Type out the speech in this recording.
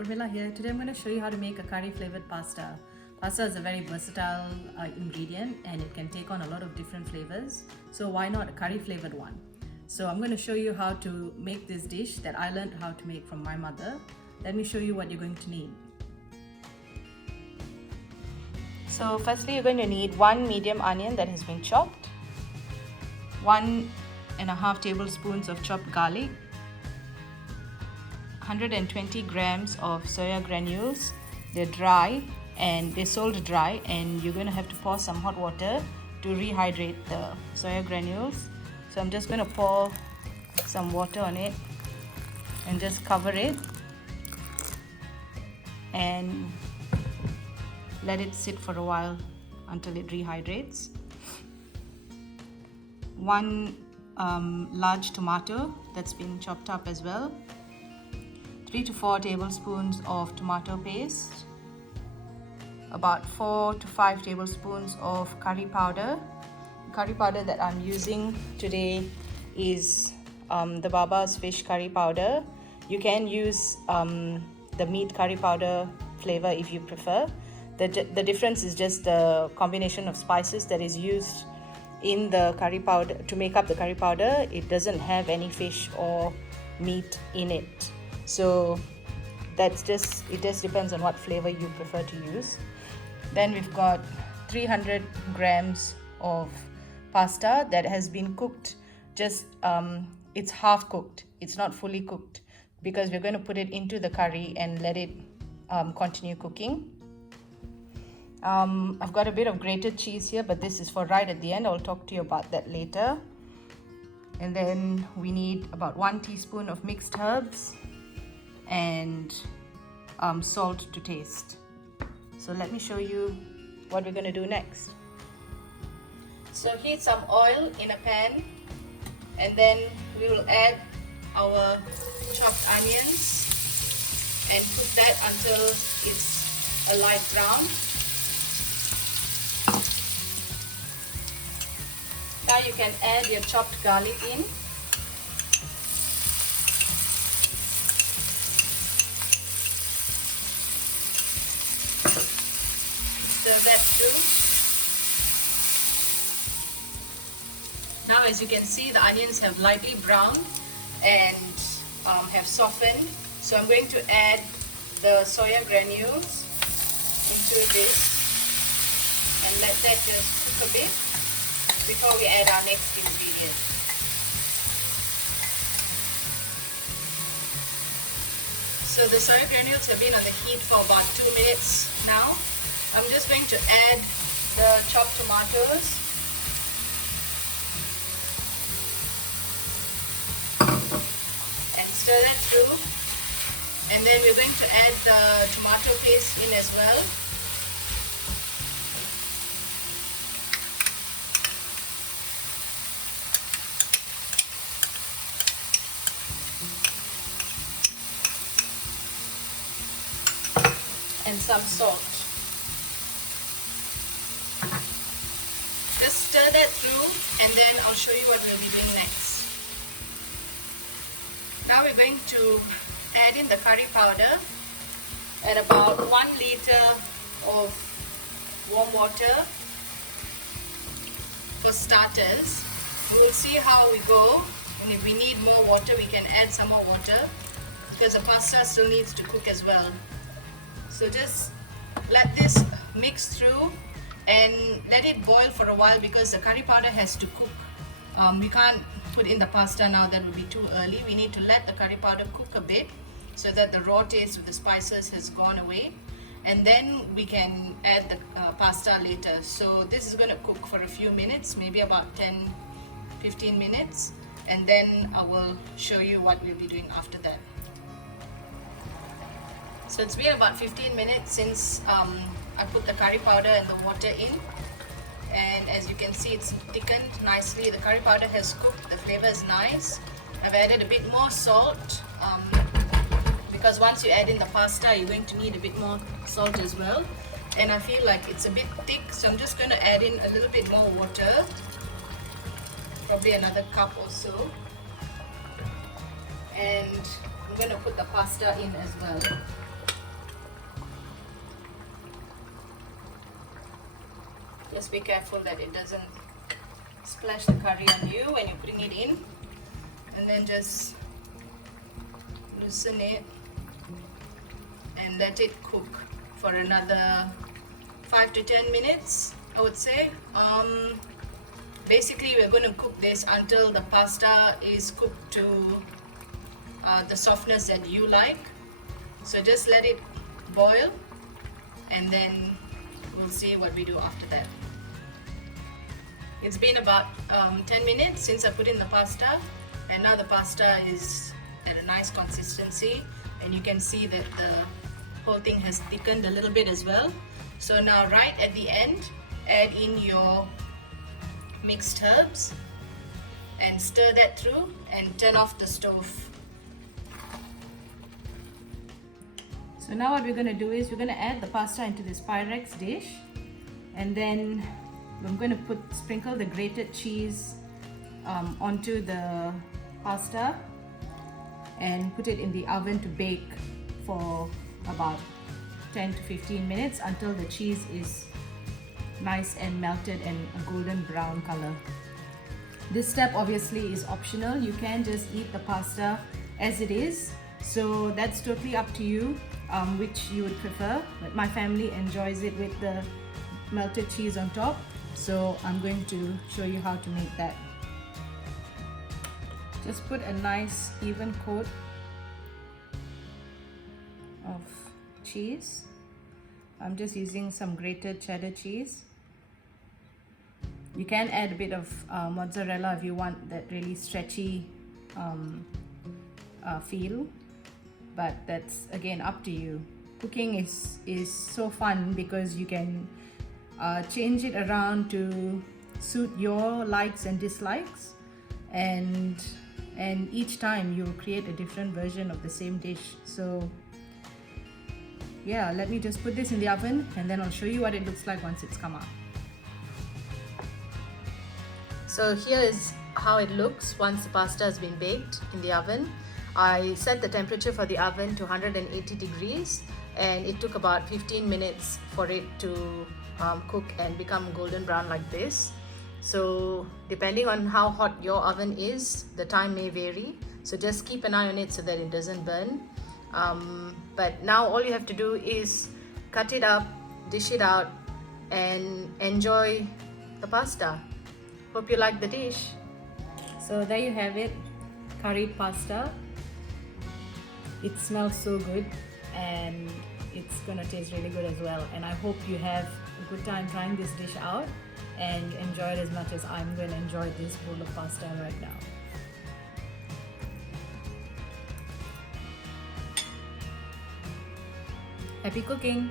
Urmila here. Today I'm going to show you how to make a curry flavored pasta. Pasta is a very versatile ingredient and it can take on a lot of different flavors. So why not a curry flavored one? So I'm going to show you how to make this dish that I learned how to make from my mother. Let me show you what you're going to need. So firstly, you're going to need 1 medium onion that has been chopped, 1.5 tablespoons of chopped garlic, 120 grams of soya granules. They're dry and they're sold dry, and you're going to have to pour some hot water to rehydrate the soya granules. So I'm just going to pour some water on it and just cover it and let it sit for a while until it rehydrates. 1 large tomato that's been chopped up as well, 3 to 4 tablespoons of tomato paste, about 4 to 5 tablespoons of curry powder. The curry powder that I'm using today is the Baba's fish curry powder. You can use the meat curry powder flavor if you prefer. The difference is just the combination of spices that is used in the curry powder to make up the curry powder. It doesn't have any fish or meat in it. So it just depends on what flavor you prefer to use. Then we've got 300 grams of pasta that has been cooked. It's half cooked. It's not fully cooked because we're going to put it into the curry and let it continue cooking. I've got a bit of grated cheese here, but this is for right at the end. I'll talk to you about that later. And then we need about 1 teaspoon of mixed herbs and salt to taste. So let me show you what we're going to do next. So heat some oil in a pan, and then we will add our chopped onions and cook that until it's a light brown. Now you can add your chopped garlic in. Stir that through. Now, as you can see, the onions have lightly browned and have softened. So I'm going to add the soya granules into this and let that just cook a bit before we add our next ingredient. So the soya granules have been on the heat for about 2 minutes now. I'm just going to add the chopped tomatoes and stir that through, and then we're going to add the tomato paste in as well. And some salt. Just stir that through, and then I'll show you what we'll be doing next. Now we're going to add in the curry powder and about 1 liter of warm water for starters. We will see how we go, and if we need more water we can add some more water because the pasta still needs to cook as well. So just let this mix through and let it boil for a while because the curry powder has to cook. We can't put in the pasta now, that would be too early. We need to let the curry powder cook a bit so that the raw taste with the spices has gone away, and then we can add the pasta later. So this is going to cook for a few minutes, maybe about 10-15 minutes, and then I will show you what we'll be doing after that. So it's been about 15 minutes since I put the curry powder and the water in, and as you can see it's thickened nicely. The curry powder has cooked, the flavor is nice. I've added a bit more salt because once you add in the pasta you're going to need a bit more salt as well, and I feel like it's a bit thick, so I'm just going to add in a little bit more water, probably another cup or so, and I'm going to put the pasta in as well. Just be careful that it doesn't splash the curry on you when you bring it in, and then just loosen it and let it cook for another 5 to 10 minutes, I would say. Basically, we're going to cook this until the pasta is cooked to the softness that you like. So just let it boil, and then we'll see what we do after that. It's been about 10 minutes since I put in the pasta, and now the pasta is at a nice consistency, and you can see that the whole thing has thickened a little bit as well. So now right at the end, add in your mixed herbs and stir that through and turn off the stove. So now what we're going to do is we're going to add the pasta into this Pyrex dish, and then I'm going to sprinkle the grated cheese onto the pasta and put it in the oven to bake for about 10 to 15 minutes until the cheese is nice and melted and a golden brown color. This step obviously is optional. You can just eat the pasta as it is, so that's totally up to you which you would prefer, but my family enjoys it with the melted cheese on top, so I'm going to show you how to make that. Just put a nice even coat of cheese. I'm just using some grated cheddar cheese. You can add a bit of mozzarella if you want that really stretchy feel, but that's again up to you. Cooking is so fun because you can change it around to suit your likes and dislikes, and each time you'll create a different version of the same dish. So yeah, let me just put this in the oven and then I'll show you what it looks like once it's come out. So here is how it looks once the pasta has been baked in the oven. I set the temperature for the oven to 180 degrees, and it took about 15 minutes for it to cook and become golden brown like this. So depending on how hot your oven is, the time may vary, so just keep an eye on it so that it doesn't burn. But now all you have to do is cut it up, dish it out, and enjoy the pasta. Hope you like the dish. So there you have it, curried pasta. It smells so good and it's gonna taste really good as well, and I hope you have a good time trying this dish out and enjoy it as much as I'm going to enjoy this bowl of pasta right now. Happy cooking!